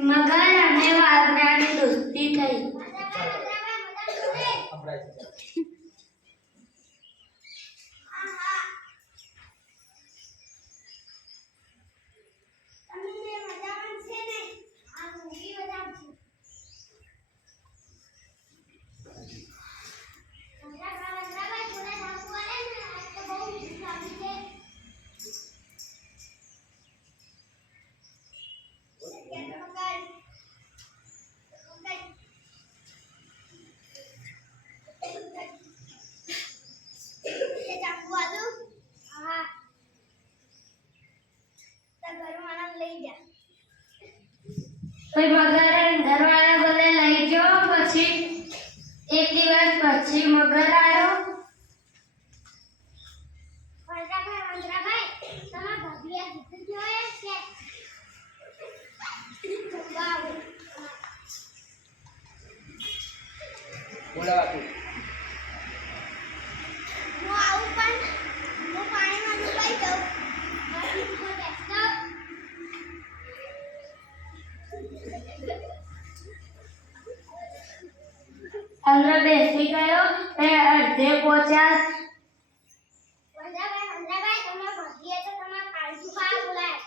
મગર અને વાઘરાની દોસ્તી થઈ. લઈ જા. પછી મગર ઘરવાળા બદલે લઈ જાઓ પછી એક દિવસ પછી મગર આવ્યો બોલાવા અંદર બેસી ગયો. તે અડધે પહોંચ્યા. વંદરાભાઈ વંદરાભાઈ તમે ભાભીએ તો તમારા કાળજુ ખાવા બોલાય.